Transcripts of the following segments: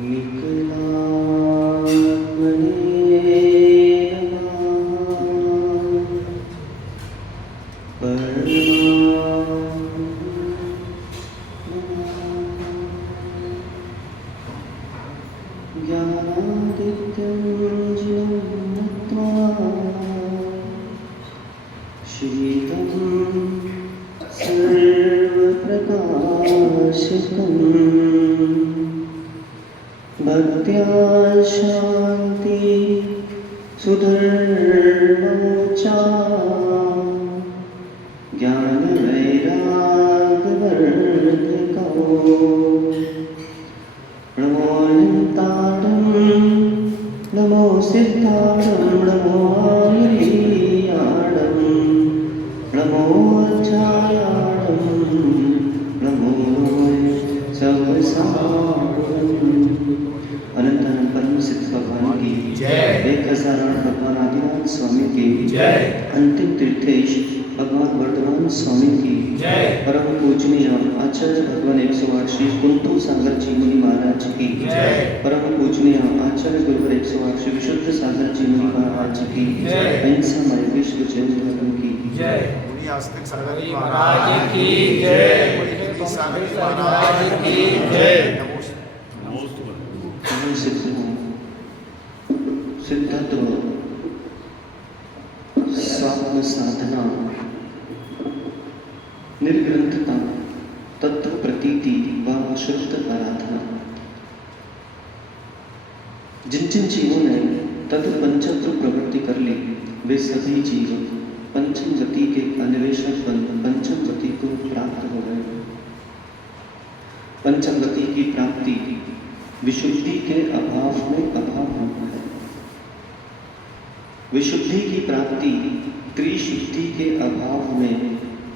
निकला भक्त्या शांति सुधर्मोचा ज्ञान वैराग वर्धको नमो अनंतारं नमो सिद्धारं नमो आर्याणं नमो अजायाणं नमो सर्वसारं अनंत परम सिद्ध भगवान की जय। 1008 भगवान आदिनाथ स्वामी की जय। अंतिम तीर्थेश भगवान वर्धमान स्वामी की जय। परम पूजनीय आचार्य भगवान 108 श्री कुंतु सागर जी मुनि महाराज की जय। परम पूजनीय आचार्य गुरुवर 108 श्री विशुद्ध सागर जी मुनि महाराज की जय। अहिंसा मय विश्व जैन धर्म की जय। मुनि आस्तिक सागर जी महाराज की जय। मुनि सागर जी महाराज की जय। सिद्धत्व स्वात्म साधना निर्ग्रंथता तत्व प्रतीति व शुद्ध आराधना। जिन जिन जीवों ने तत्व पंचत्व प्रवृत्ति कर ली वे सभी जीव पंचम गति के अन्वेषक बन पंचम गति को प्राप्त हो गए। पंचम गति की प्राप्ति विशुद्धि के अभाव में अभाव रूप है। विशुद्धि की प्राप्ति त्रिशुद्धि के अभाव में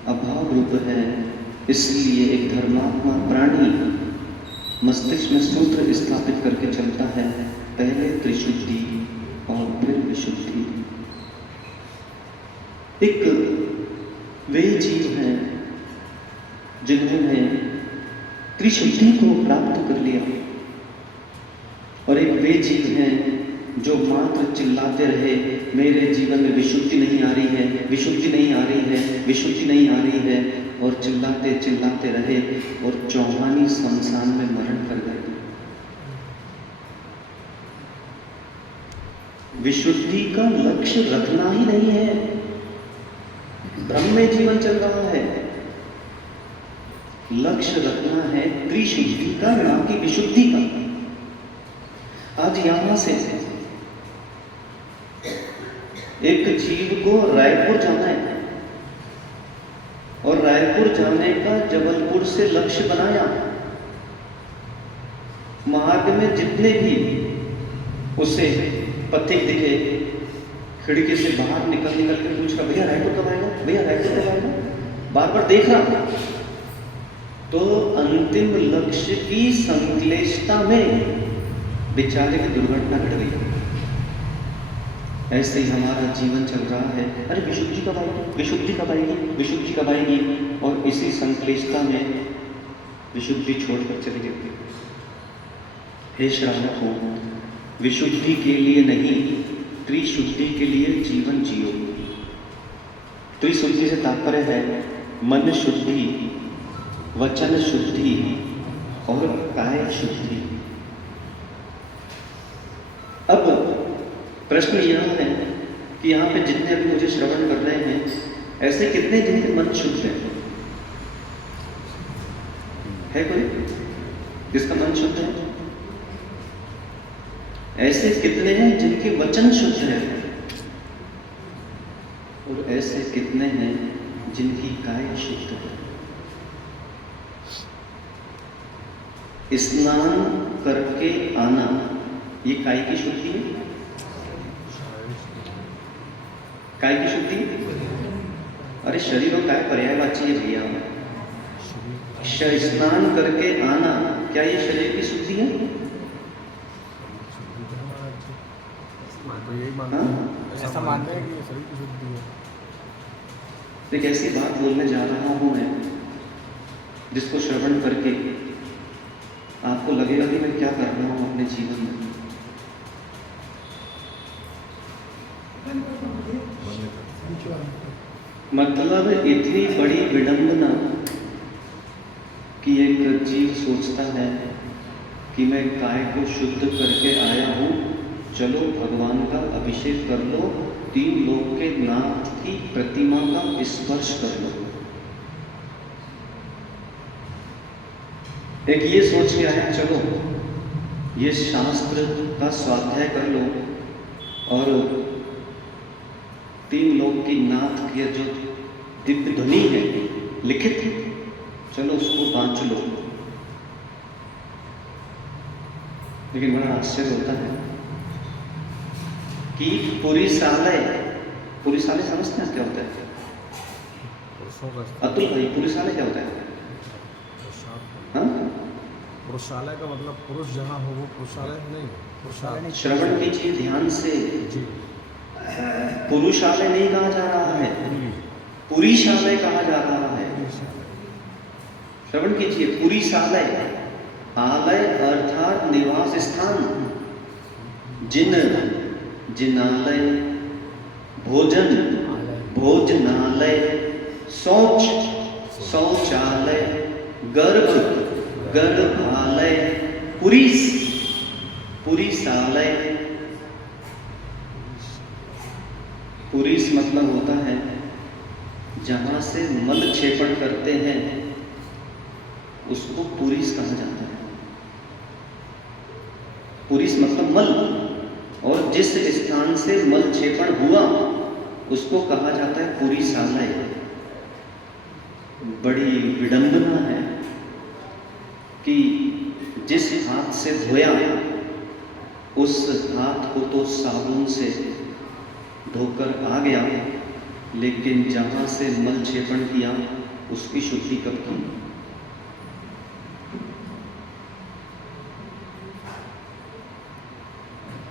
अभाव रूप है। इसलिए एक धर्मात्मा प्राणी मस्तिष्क में सूत्र स्थापित करके चलता है, पहले त्रिशुद्धि और फिर विशुद्धि। एक वे जीव हैं जिन्होंने त्रिशुद्धि को प्राप्त कर लिया और एक वे जीव हैं जो मात्र चिल्लाते रहे मेरे जीवन में विशुद्धि नहीं आ रही है, विशुद्धि नहीं आ रही है, विशुद्धि नहीं आ रही है, और चिल्लाते चिल्लाते रहे और चौहानी शमशान में मरण कर गए। विशुद्धि का लक्ष्य रखना ही नहीं है, भ्रम में जीवन चल रहा है। लक्ष्य रखना है त्रिशुद्धि का, ना कि विशुद्धि का। आज यहां से एक जीव को रायपुर जाना है और रायपुर जाने का जबलपुर से लक्ष्य बनाया। मार्ग में जितने भी उसे पथिक दिखे खिड़की से बाहर निकल के पूछ रहा भैया रायपुर कब आएगा, भैया रायपुर कब आएगा, बार बार देख रहा। तो अंतिम लक्ष्य की संश्लिष्टता में बेचारे की दुर्घटना घट गई। ऐसे ही हमारा जीवन चल रहा है, अरे विशुद्धि कब आएगी, विशुद्धि कब आएगी, विशुद्धि कब आएगी, और इसी संश्लिष्टता में विशुद्धि छोड़कर चले गए। हे श्रावकों, विशुद्धि के लिए नहीं त्रिशुद्धि के लिए जीवन जियो। त्रिशुद्धि से तात्पर्य है मन शुद्धि, वचन शुद्धि और काय शुद्धि। अब प्रश्न यह है कि यहाँ पे जितने अभी मुझे श्रवण कर रहे हैं, ऐसे कितने जिनके मन शुद्ध है कोई जिसका मन शुद्ध है? ऐसे कितने हैं जिनके वचन शुद्ध है? और ऐसे कितने हैं जिनकी काय शुद्ध है? स्नान करके आना ये काय की शुद्धि है? काय की शुद्धि? अरे शरीर और काय पर्यायवाची है भैया। स्नान करके आना क्या ये शरीर की शुद्धि है? ऐसा मानते हैं कि शरीर की शुद्धि है। एक ऐसी बात बोलने जा रहा हूं मैं जिसको श्रवण करके आपको लगेगा कि मैं क्या कर रहा हूँ अपने जीवन में। मतलब इतनी बड़ी विडंबना कि एक जीव सोचता है कि मैं काय को शुद्ध करके आया हूँ, चलो भगवान का अभिषेक कर लो, 3 लोक के नाथ की प्रतिमा का स्पर्श कर लो। एक ये सोच के आया, चलो ये शास्त्र का स्वाध्याय कर लो और 3 लोक की नाथ की जो दिव्य ध्वनि है लिखित, चलो उसको बांच लो। लेकिन बड़ा आश्चर्य होता है कि पुरीसालय समझते हैं क्या होता है? अतुल भाई, पुरीसालय क्या होता है? हाँ, पुरुषालय का मतलब पुरुष जहाँ हो वो पुरुषालय नहीं, पुरुषालय श्रवण कीजिए ध्यान से। पुरुषालय नहीं कहा जा रहा है, पुरीशालय कहा जा रहा है। श्रवण कीजिए, पुरीशालय, आलय अर्थात निवास स्थान, जिनालय, भोजन भोजनालय, शौचालय, गर्भालय, पुरीसालय। पुरीस मतलब होता है जहां से मल क्षेपण करते हैं, उसको पुरीस कहा जाता है। पुरीस मतलब मल, और जिस स्थान से मल क्षेपण हुआ उसको कहा जाता है पुरीसालय। बड़ी विडंबना है कि जिस हाथ से धोया उस हाथ को तो साबुन से धोकर आ गया, लेकिन जहां से मल क्षेपण किया उसकी शुद्धि कब की?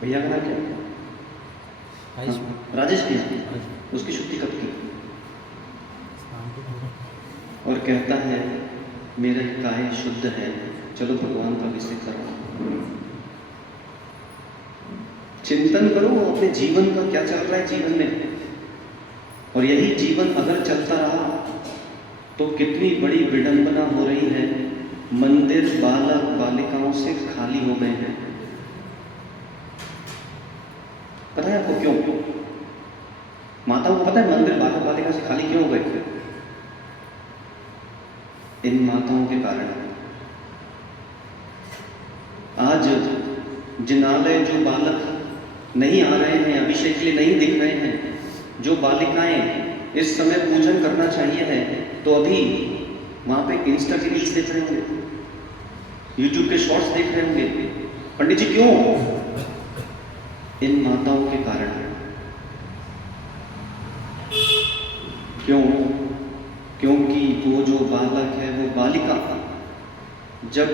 भैया का नाम क्या? राजेश भैया, उसकी शुद्धि कब की? और कहता है मेरा काय शुद्ध है, चलो भगवान का अभिषेक करो। चिंतन करो अपने जीवन का, क्या चल रहा है जीवन में। और यही जीवन अगर चलता रहा तो कितनी बड़ी विडंबना हो रही है। मंदिर बालक बालिकाओं से खाली हो गए हैं। पता है आपको क्यों? माताओं को पता है मंदिर बालक बालिका से खाली क्यों हो गए? इन माताओं के कारण। आज जिनालय जो बालक नहीं आ रहे हैं, अभिषेक के लिए नहीं दिख रहे हैं, जो बालिकाएं इस समय पूजन करना चाहिए है, तो अभी वहां पे इंस्टा की रील्स देख रहे होंगे, यूट्यूब के शॉर्ट्स देख रहे होंगे। पंडित जी क्यों? इन माताओं के कारण। क्यों? क्योंकि वो जो बालक है, वो बालिका, जब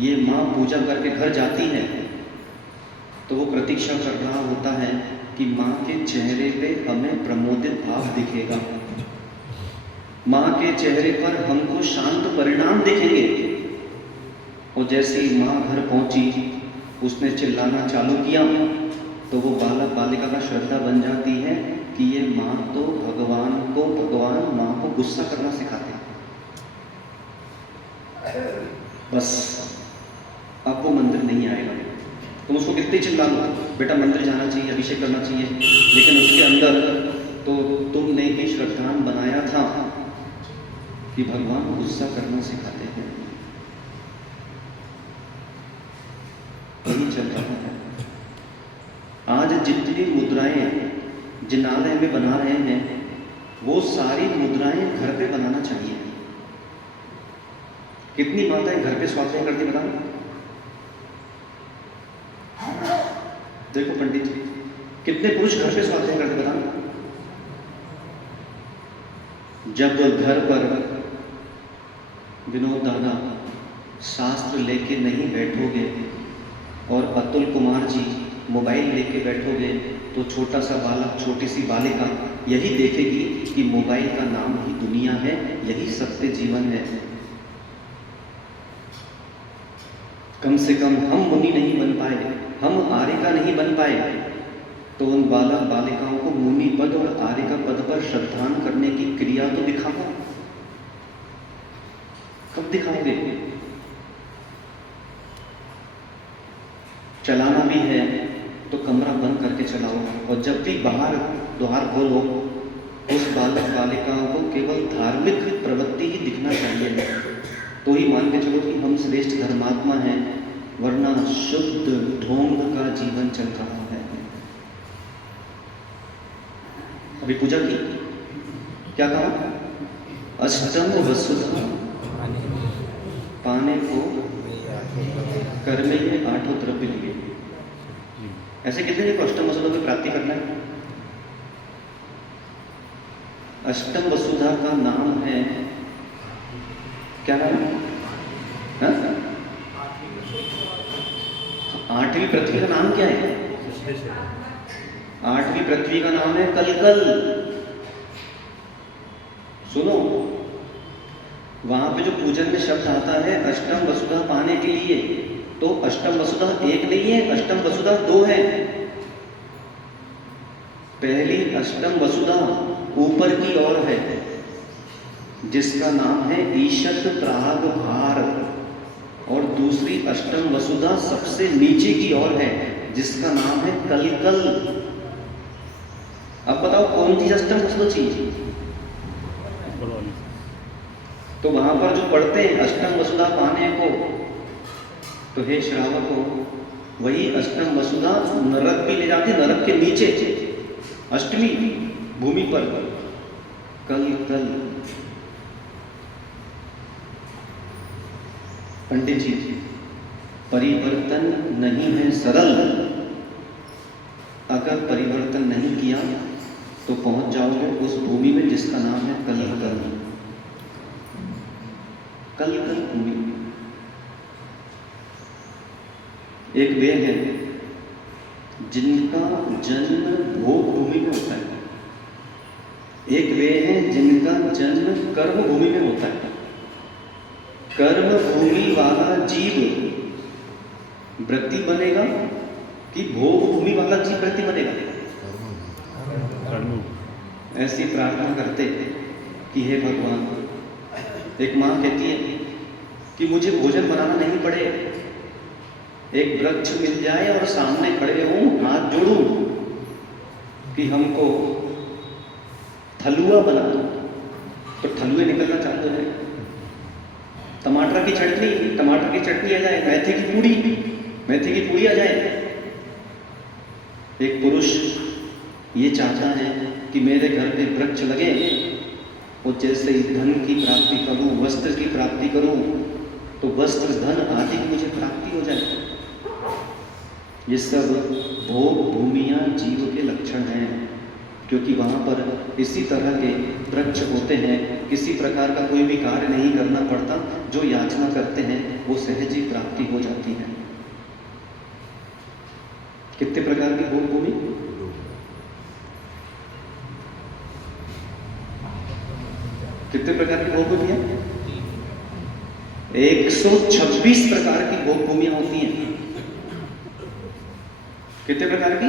ये माँ पूजा करके घर जाती है तो वो प्रतीक्षा कर रहा होता है कि माँ के चेहरे पे हमें प्रमोदित भाव दिखेगा, माँ के चेहरे पर हमको शांत परिणाम दिखेंगे। और जैसे ही माँ घर पहुंची, उसने चिल्लाना चालू किया तो वो बालक बालिका का श्रद्धा बन जाती है कि ये माँ तो भगवान माँ को गुस्सा करना सिखाते हैं। बस अब वो मंदिर नहीं आएगा। तुम उसको कितनी चिल्ला लो, बेटा मंदिर जाना चाहिए, अभिषेक करना चाहिए, लेकिन उसके अंदर तो तुमने ही श्रद्धान बनाया था कि भगवान गुस्सा करना सिखाते हैं। यही चल रहा है। आज जितनी मुद्राएं जिनालय में बना रहे हैं, वो सारी मुद्राएं घर पे बनाना चाहिए। कितनी माताएं घर पे स्वाध्याय करती बताओ? देखो पंडित जी, कितने पुरुष घर पे स्वाध्याय करते बताओ? जब घर पर विनोद दादा शास्त्र लेके नहीं बैठोगे और अतुल कुमार जी मोबाइल लेके बैठोगे, तो छोटा सा बालक, छोटी सी बालिका यही देखेगी कि मोबाइल का नाम ही दुनिया है, यही सत्य जीवन है। कम से कम हम मुनि नहीं बन पाए, हम आर्यिका नहीं बन पाए, तो उन बालक बालिकाओं को मुनि पद और आर्यिका पद पर श्रद्धान करने की क्रिया तो दिखाओ। कब दिखाओगे? चलाना भी है तो कमरा बंद करके चलाओ, और जब भी बाहर द्वार खोलो उस बालक बालिकाओं को केवल धार्मिक प्रवृत्ति ही दिखना चाहिए, तो ही मान के चलो कि हम श्रेष्ठ धर्मात्मा हैं, वरना शुद्ध ढोंग का जीवन चल रहा है। अभी पूजा की, क्या कहा? अष्टम वसुधा पाने को कर में ये 8 द्रव्य लिए। ऐसे कितने को अष्टम वसुधा की प्राप्ति करना है? अष्टम वसुधा का नाम है, क्या नाम है? 8वीं पृथ्वी का नाम क्या है? 8वीं पृथ्वी का नाम है कलकल। सुनो, वहां पे जो पूजन में शब्द आता है अष्टम वसुधा पाने के लिए, तो अष्टम वसुधा एक नहीं है, अष्टम वसुधा 2 है। पहली अष्टम वसुधा ऊपर की ओर है जिसका नाम है ईशत प्राग भार, और दूसरी अष्टम वसुधा सबसे नीचे की ओर है जिसका नाम है कलकल। अब बताओ कौन सी अष्टम वसुधा चाहिए? तो वहां पर जो पढ़ते हैं अष्टम वसुधा पाने को, तो हे श्रावकों, वही अष्टम वसुधा नरक भी ले जाती, नरक के नीचे अष्टमी भूमि पर कलकल। पंडित जी, परिवर्तन नहीं है सरल, अगर परिवर्तन नहीं किया तो पहुंच जाओगे उस भूमि में जिसका नाम है कलकल। कलकल भूमि। एक वे है जिनका जन्म भोग भूमि में होता है, एक वे है जिनका जन्म कर्म भूमि में होता है। कर्म भूमि वाला जीव व्रती बनेगा कि भोग भूमि वाला जीव व्रती बनेगा? ऐसी प्रार्थना करते कि हे भगवान, एक माँ कहती है कि मुझे भोजन बनाना नहीं पड़े, एक वृक्ष मिल जाए और सामने खड़े हों, हाथ जोड़ूं कि हमको थलुआ बना दो, तो थलुए निकलना चालू है। टमाटर की चटनी आ जाए, मेथी की पूरी आ जाए। एक पुरुष ये चाहता है कि मेरे घर पे वृक्ष लगे, और जैसे ही धन की प्राप्ति करूं, वस्त्र की प्राप्ति करूं, तो वस्त्र धन आदि की मुझे प्राप्ति हो जाए। ये सब भोग भूमियां जीव के लक्षण हैं, क्योंकि वहां पर इसी तरह के वृक्ष होते हैं। किसी प्रकार का कोई भी कार्य नहीं करना पड़ता, जो याचना करते हैं वो सहज ही प्राप्ति हो जाती है। कितने प्रकार की भोग भूमि? कितने प्रकार की भोग भूमियां? 126 प्रकार की भोग भूमियां होती हैं। कितने प्रकार की?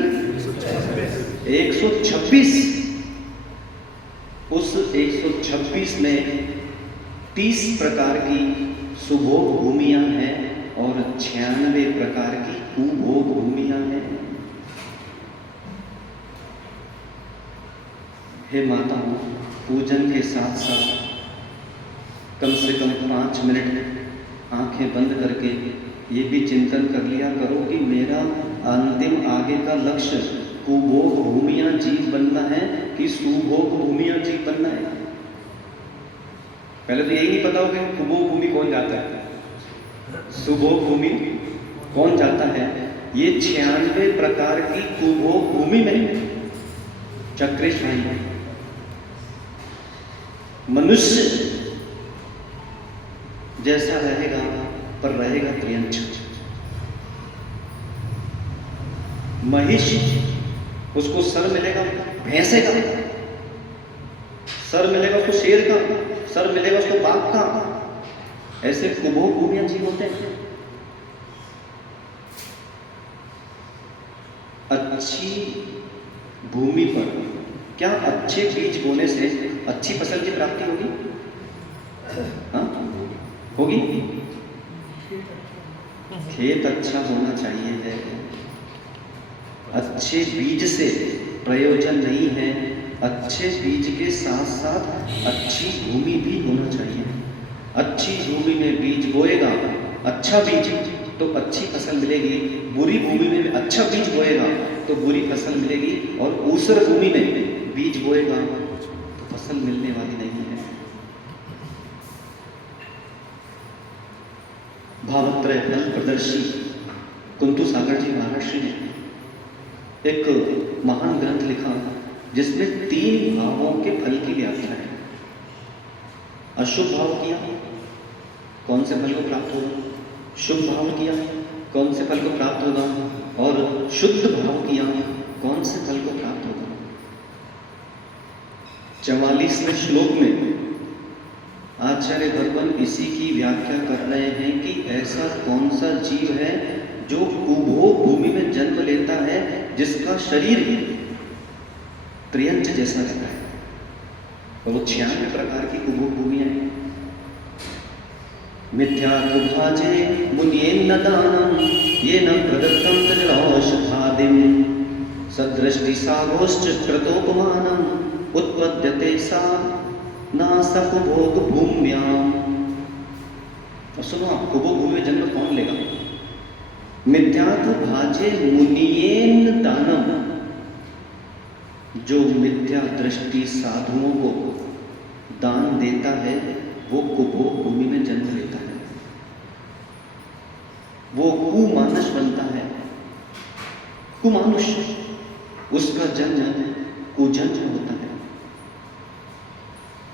126। उस 126 में 30 प्रकार की सुभोग भूमियां हैं और 96 प्रकार की कुभोग भूमियां हैं। हे माताओं, पूजन के साथ साथ कम से कम 5 मिनट आंखें बंद करके ये भी चिंतन कर लिया करो कि मेरा अंतिम आगे का लक्ष्य कुभोग भूमियां जीव बनना है कि सुभोग भूमियां जीव बनना है। पहले तो यही नहीं पता होगा कि कुभोग भूमि कौन जाता है, सुभोग भूमि कौन जाता है। ये 96 प्रकार की कुभोग भूमि में चक्रेश भाई मनुष्य जैसा रहेगा पर रहेगा त्रियंच। महिष, उसको सर मिलेगा भैंसे का, सर मिलेगा उसको शेर का, सर मिलेगा उसको बाघ का। ऐसे कुभोग भूमियां जीव होते हैं। अच्छी भूमि पर क्या अच्छे बीज बोने से अच्छी फसल की प्राप्ति होगी? हाँ, होगी। खेत अच्छा होना चाहिए है, अच्छे बीज से प्रयोजन नहीं है, अच्छे बीज के साथ साथ अच्छी भूमि भी होना चाहिए। अच्छी भूमि में बीज बोएगा, अच्छा बीज तो अच्छी फसल मिलेगी, बुरी भूमि में अच्छा बीज बोएगा तो बुरी फसल मिलेगी, और ऊसर भूमि में बीज बोएगा तो फसल मिलने वाली नहीं है। भावत्रय फल प्रदर्शी कुंतु सागर जी महाराज श्री ने एक महान ग्रंथ लिखा जिसमें 3 भावों के फल की व्याख्या है। अशुभ भाव किया, कौन से फल को प्राप्त होगा? शुभ भाव किया, कौन से फल को प्राप्त होगा? और शुद्ध भाव किया, कौन से फल को प्राप्त होगा? 44वें श्लोक में आचार्य भगवान इसी की व्याख्या कर रहे हैं कि ऐसा कौन सा जीव है जो कुभोग भूमि में जन्म लेता है, जिसका शरीर त्रियंच जैसा रहता है। और वो 96 प्रकार की कुभोग भूमियां हैं। मिथ्या कुभाजे मुनियेन दानम ये न प्रदत्तम तजौषधादिम सदृष्टि सागोश्च कृतोपमानम उत्पद्यते सा नासक भोग भूम्याम। और सुनो, आप कुभोग भूमि में जन्म कौन लेगा? मिथ्यात्व भाजे मुनियेन दानम, जो मिथ्या दृष्टि साधुओं को दान देता है वो कुभोग भूमि में जन्म लेता है, वो कुमानुष बनता है। कुमानुष, उसका जन्म कुजन्म होता है।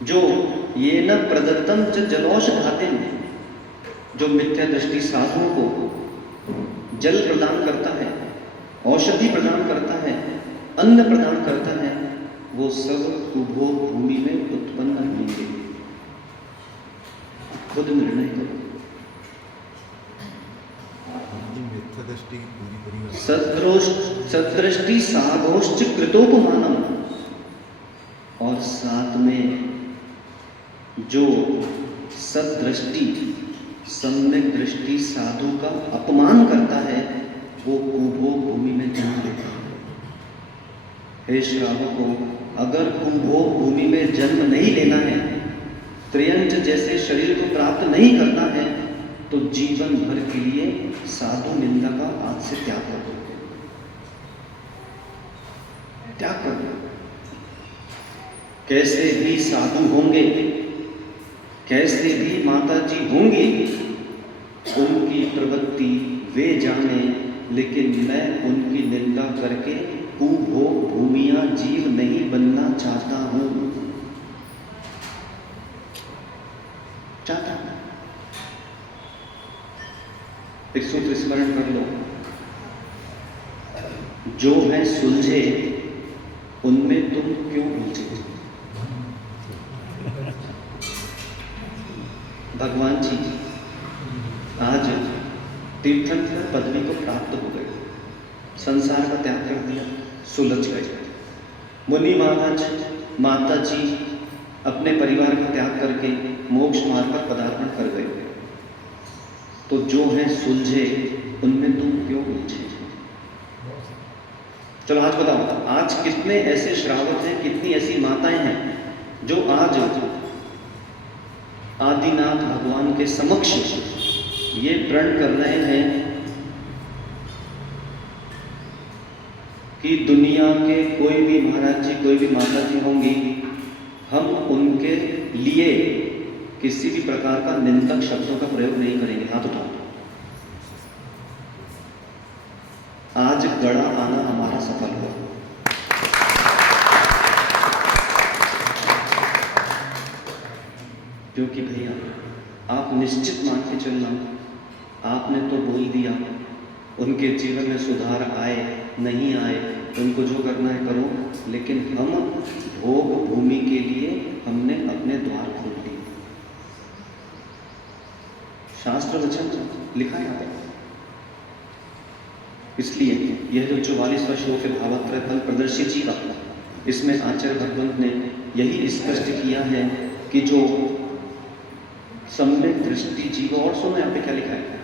जो ये न प्रदत्तम च जलौषधादिम, जो मिथ्या दृष्टि साधुओं को जल प्रदान करता है, औषधि प्रदान करता है, अन्न प्रदान करता है, वो सब कुभोग भूमि में उत्पन्न होंगे। खुद निर्णय करो। सदृष्टि सागोश्च कृतोपमानम, और साथ में जो सदृष्टि सम्यक दृष्टि साधु का अपमान करता है वो कुभोग भूमि में जन्म लेता है। हे श्रावकों, अगर कुभोग भूमि में जन्म नहीं लेना है, त्रियंच जैसे शरीर को प्राप्त नहीं करना है, तो जीवन भर के लिए साधु निंदा का आज से त्याग कर दो। त्याग कर दो। कैसे भी साधु होंगे, कैसे भी माता जी होंगी, उनकी प्रवृत्ति वे जाने, लेकिन मैं उनकी निंदा करके कुभोग भूमियां जीव नहीं बनना चाहता हूं। चाहता हूं। एक सूत्र स्मरण कर लो, जो है सुलझे उनमें तुम क्यों उलझे? भगवान जी आज तीर्थंकर पदवी को प्राप्त हो गए, संसार का त्याग कर दिया, सुलझ गए। मुनि महाराज, माता जी अपने परिवार का त्याग करके मोक्ष मार्ग पर पदार्पण कर गए। तो जो है सुलझे उनमें तुम क्यों उलझे? चलो आज बताओ, आज कितने ऐसे श्रावक हैं, कितनी ऐसी माताएं हैं जो आज आदिनाथ भगवान के समक्ष ये प्रण कर रहे हैं कि दुनिया के कोई भी महाराज जी, कोई भी माता जी होंगी, हम उनके लिए किसी भी प्रकार का निंदक शब्दों का प्रयोग नहीं करेंगे। हाथ उठाओ। आज गड़ा आना हमारा सफल हुआ। क्योंकि भैया आप निश्चित मान के चलना, आपने तो बोल दिया, उनके जीवन में सुधार आए नहीं आए, उनको जो करना है करो, लेकिन हम भोग भूमि के लिए हमने अपने द्वार खोल दिए। शास्त्र वचन लिखा है यहाँ पे। इसलिए यह जो 44वां श्लोक है भावात्रय फल प्रदर्शित जी का, इसमें आचार्य भगवंत ने यही स्पष्ट किया है कि जो सम्यक दृष्टि जीवों, और सुनो यहाँ पे क्या लिखा है,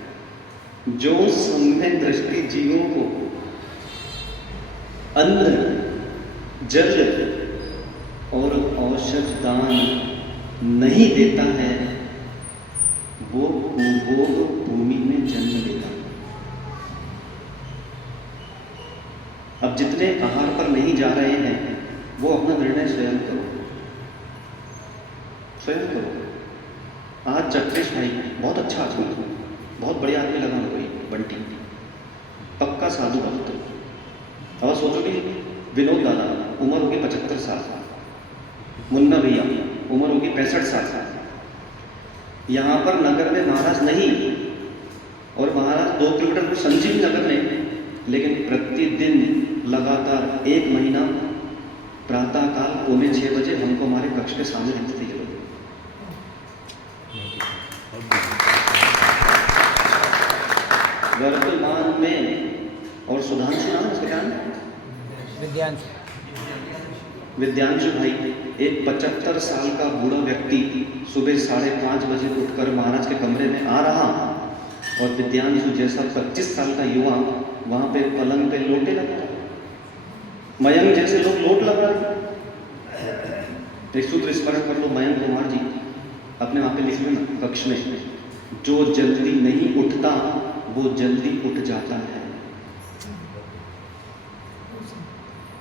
जो सम्यक दृष्टि जीवों को अन्न, जल और औषध दान नहीं देता है, वो कुभोग भूमि में जन्म लेता है। अब जितने आहार पर नहीं जा रहे हैं वो अपना निर्णय स्वयं करो, स्वयं करो। आज चक्रेश भाई बहुत अच्छा आदमी, बहुत बढ़िया आदमी लगा मुझे, बंटी पक्का साधु भक्त। और सोचो कि विनोद दादा उम्र होगी 75 साल, मुन्ना भैया उम्र होगी 65 साल। यहाँ पर नगर में महाराज नहीं, और महाराज 2 किलोमीटर संजीव नगर में, लेकिन प्रतिदिन लगातार 1 महीना प्रातःकाल 5:45 बजे हमको हमारे कक्ष के सामने रहते थे। वर्तमान में, और सुधांशु नाम उसका क्या नाम? विद्यांशु भाई, एक 75 साल का बूढ़ा व्यक्ति सुबह 5:30 बजे उठकर महाराज के कमरे में आ रहा, और विद्यांशु जैसा 25 साल का युवा वहां पे पलंग पे लोटे लगा रहा, मयंक जैसे लोग लोट लग रहा है। एक सूत्र स्मरण कर लो, मयंक कुमार जी अपने वहां पे लिख लो ना कक्ष में, जो जल्दी नहीं उठता वो जल्दी उठ जाता है।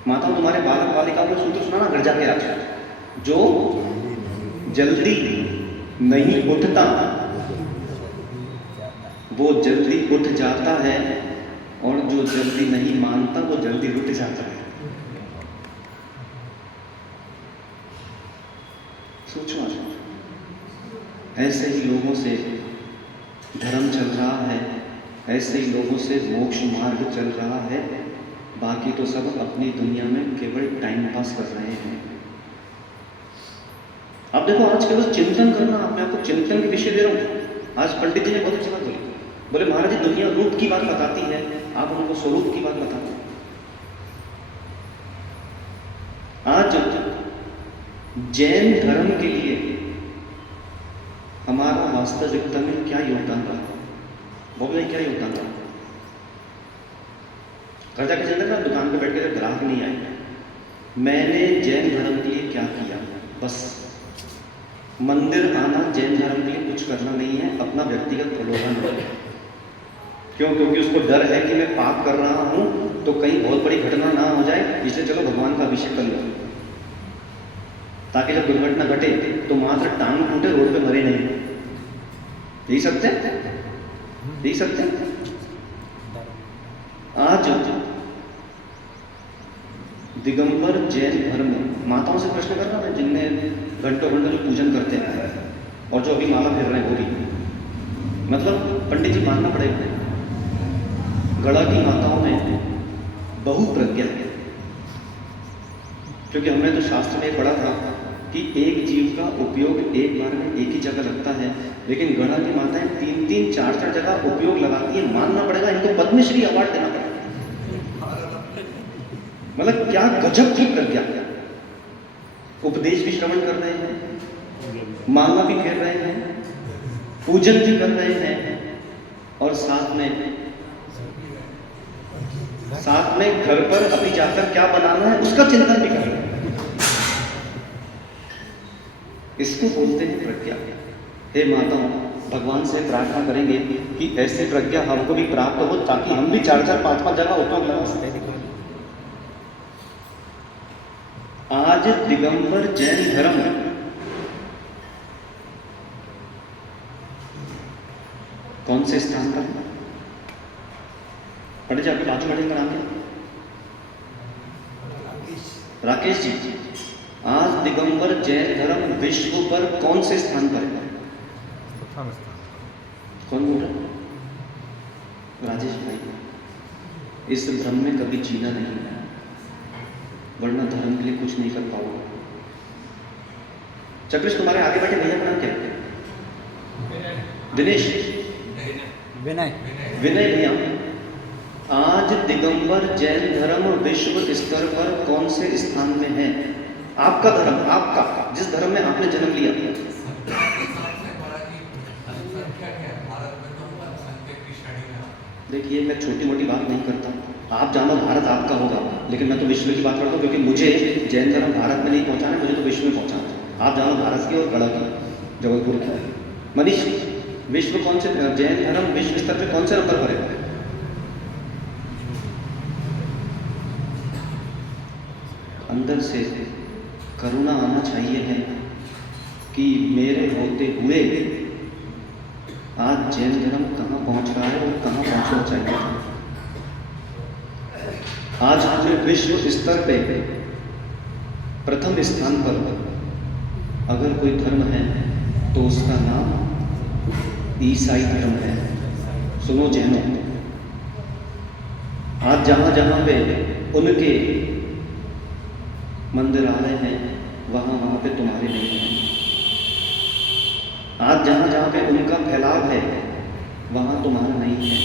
माता तुम्हारे बालक बालिकाओं में सूत्र सुना ना घर जाके आज, जो जल्दी नहीं उठता वो जल्दी उठ जाता है, और जो जल्दी नहीं मानता वो जल्दी रुक जाता है। सोचो ऐसे ही लोगों से धर्म चल रहा है, ऐसे ही लोगों से मोक्ष मार्ग चल रहा है, बाकी तो सब अपनी दुनिया में केवल टाइम पास कर रहे हैं। अब देखो आज केवल चिंतन करना, अपने आपको चिंतन के विषय दे रहा हूं। आज पंडित जी ने बहुत अच्छी बात बोली, बोले महाराज जी दुनिया रूप की बात बताती है, आप उनको स्वरूप की बात बताते हैं। आज जैन धर्म के लिए हमारा वास्तविकता में क्या योगदान रहा, बोले क्या योगदान रहा? घर जाके चलते ना, दुकान पे बैठ के ग्राहक नहीं आए, मैंने जैन धर्म के लिए क्या किया? बस मंदिर आना जैन धर्म के लिए कुछ करना नहीं है, अपना व्यक्तिगत प्रलोभन है। क्यों? क्योंकि उसको डर है कि मैं पाप कर रहा हूं तो कहीं बहुत बड़ी घटना ना हो जाए, इसलिए चलो भगवान का अभिषेक कर लो, ताकि जब दुर्घटना घटे तो मात्र टांग टूटे, रोड पे मरे नहीं। यही सत्य है, यही सत्य है। आज दिगंबर जैन धर्म माताओं से प्रश्न कर रहा है, जिनने घंटों घंटों जो पूजन करते हैं और जो अभी माला फेर रहे हैं वो भी, मतलब पंडित जी मानना पड़ेगा, गढ़ा की माताओं में बहु प्रज्ञा है। क्योंकि हमने तो शास्त्र में पढ़ा था कि एक जीव का उपयोग एक बार में एक ही जगह लगता है, लेकिन गढ़ा की माताएं 3-3, 4-4 जगह उपयोग लगाती है। मानना पड़ेगा, इनको पद्मश्री अवार्ड देना पड़ेगा। मतलब क्या गजब की प्रज्ञा। उपदेश भी श्रवण कर रहे हैं, माला भी फेर रहे हैं, पूजन भी कर रहे हैं, और साथ में घर पर अभी जाकर क्या बनाना है उसका चिंतन भी कर रहे हैं। इसको बोलते हैं प्रज्ञा। हे माताओं, भगवान से प्रार्थना करेंगे कि ऐसी प्रज्ञा हमको भी प्राप्त हो, ताकि हम भी 4-4, 5-5 जगह उपयोग लगा सकते। आज दिगंबर जैन धर्म कौन से स्थान पर? पंडित जी आपके बाजू वाले का नाम क्या? राकेश जी। आज दिगंबर जैन धर्म विश्व पर कौन से स्थान पर है? कौन बोल रहा? राजेश भाई। इस धर्म में कभी जीना नहीं है, वरना धर्म के लिए कुछ नहीं कर पाओगे। चक्रेश, तुम्हारे आगे बैठे भैया का नाम क्या है? दिनेश, विनय भैया। आज दिगंबर जैन धर्म विश्व स्तर पर कौन से स्थान में है? आपका धर्म, आपका जिस धर्म में आपने जन्म लिया। देखिए, मैं छोटी मोटी बात नहीं करता। आप जानो भारत आपका होगा, लेकिन मैं तो विश्व की बात करता हूँ, क्योंकि मुझे जैन धर्म भारत में नहीं पहुँचाना है, मुझे तो विश्व में पहुँचाना है। आप जानो भारत की और गढ़ा की, जबलपुर की। मनीष, विश्व कौन से जैन धर्म विश्व स्तर पे कौन से नंबर पर है? अंदर से करुणा आना चाहिए है कि मेरे होते हुए आज जैन धर्म कहाँ पहुँच रहा है और कहाँ पहुँचना चाहिए था। आज हमें विश्व स्तर पे प्रथम स्थान पर अगर कोई धर्म है तो उसका नाम ईसाई धर्म है। सुनो जैनों, आज जहाँ जहाँ पे उनके मंदिरालय हैं, वहाँ पे तुम्हारे नहीं हैं। आज जहाँ जहाँ पे उनका फैलाव है, वहाँ तुम्हारा नहीं है।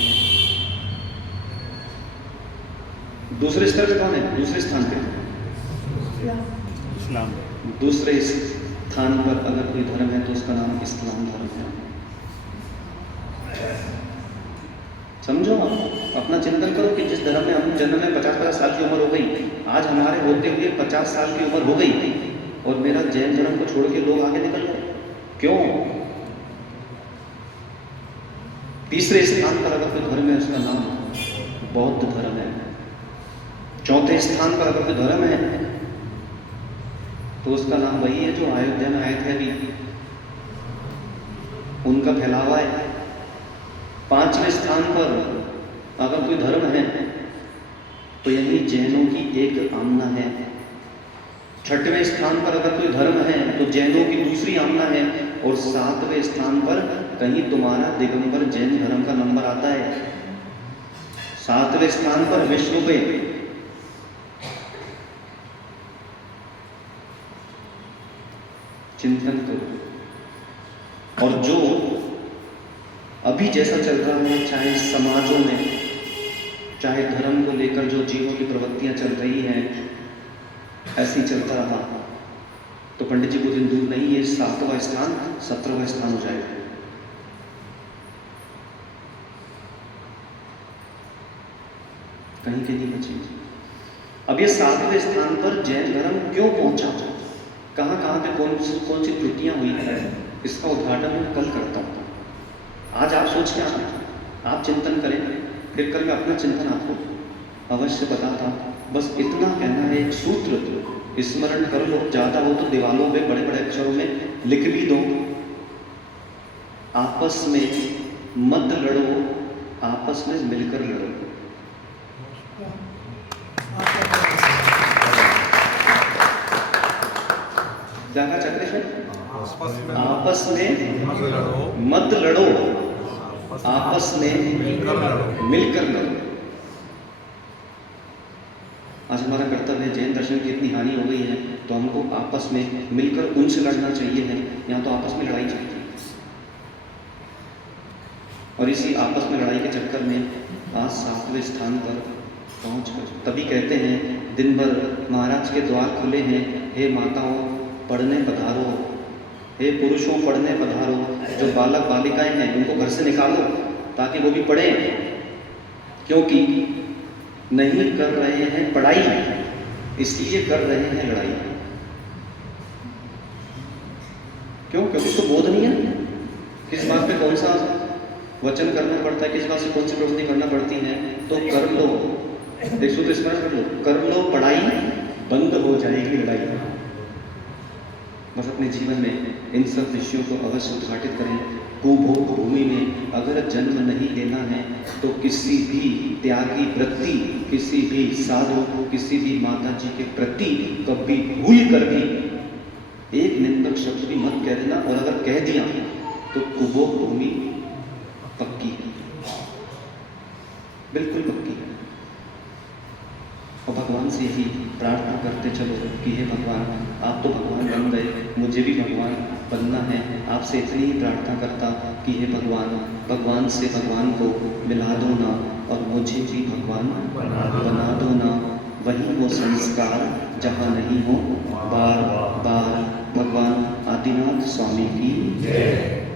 दूसरे स्तर पे कौन है? दूसरे स्थान पे इस्लाम। दूसरे स्थान पर अगर कोई धर्म है तो उसका नाम इस्लाम धर्म है। समझो, आप अपना चिंतन करो कि जिस धर्म में हम जन्म में 50-50 साल की उम्र हो गई, आज हमारे होते हुए 50 साल की उम्र हो गई और मेरा जैन धर्म को छोड़ के लोग आगे निकल गए। क्यों? तीसरे स्थान पर अगर कोई धर्म है उसका नाम बौद्ध धर्म है। चौथे स्थान पर अगर कोई धर्म है तो उसका नाम वही है जो अयोध्या में आए थे अभी, उनका फैलावा है। पांचवें स्थान पर अगर कोई धर्म है तो यही जैनों की एक आमना है। छठवें स्थान पर अगर कोई धर्म है तो जैनों की दूसरी आमना है। और सातवें स्थान पर कहीं तुम्हारा दिगंबर जैन धर्म का नंबर आता है। सातवें स्थान पर विश्व पे चिंतन करो। और जो अभी जैसा चल रहा है, चाहे समाजों में, चाहे धर्म को लेकर जो जीवों की प्रवृत्तियां चल रही हैं, ऐसे ही चलता रहा तो पंडित जी को दिन दूर नहीं, ये 7वां स्थान 17वां स्थान हो जाएगा। कहीं के नहीं बचेगी। अब ये 7वें स्थान पर जैन धर्म क्यों पहुंचा, कहाँ कहाँ पे कौन सी त्रुटियां हुई है, इसका उद्घाटन मैं कल करता हूँ। आज आप सोच के आना, आप चिंतन करें, फिर कल मैं अपना चिंतन आपको अवश्य बताता हूँ। बस इतना कहना है, एक सूत्र स्मरण कर लो, ज़्यादा हो तो दीवालों पे बड़े बड़े अक्षरों में लिख भी दो। आपस में मत लड़ो, आपस में मिलकर लड़ो। जागा चक्रेश्वर, आपस में मत लड़ो, आपस में मिलकर लड़ो। आज हमारा कर्तव्य है, जैन दर्शन की इतनी हानि हो गई है तो हमको आपस में मिलकर उनसे लड़ना चाहिए है। यहाँ तो आपस में लड़ाई चलती है और इसी आपस में लड़ाई के चक्कर में आज 7वें स्थान पर पहुंचकर तभी कहते हैं, दिन भर महाराज के द्वार खुले हैं, हे माताओं पढ़ने पधारो, हे पुरुषों पढ़ने पधारो। जो बालक बालिकाएं हैं उनको घर से निकालो ताकि वो भी पढ़ें, क्योंकि नहीं कर रहे हैं पढ़ाई, इसलिए कर रहे हैं लड़ाई। क्यों? क्योंकि उसको बोध नहीं है किस बात पे कौन सा वचन करना पड़ता है, किस बात से कौन सी प्रवृत्ति करना पड़ती है। तो कर लो, एक सूत्र स्मरण कर लो, कर लो पढ़ाई, बंद हो जाएगी लड़ाई। बस अपने जीवन में इन सब विषयों को अवश्य उद्घाटित करें। कुभोग भूमि में अगर जन्म नहीं लेना है तो किसी भी त्यागी वृत्ति, किसी भी साधु, किसी भी माता जी के प्रति कभी भूल कर भी एक निंदक शब्द भी मत कह देना। और अगर कह दिया तो कुभोग भूमि पक्की है, बिल्कुल पक्की है। और भगवान से ही प्रार्थना करते चलो कि हे भगवान, आप तो भगवान बन गए, मुझे भी भगवान बनना है। आपसे इतनी ही प्रार्थना करता कि हे भगवान, भगवान से भगवान को मिला दो ना और मुझे भी भगवान बना दो ना, वही वो संस्कार जहाँ नहीं हो बार बार। भगवान आदिनाथ स्वामी की जय।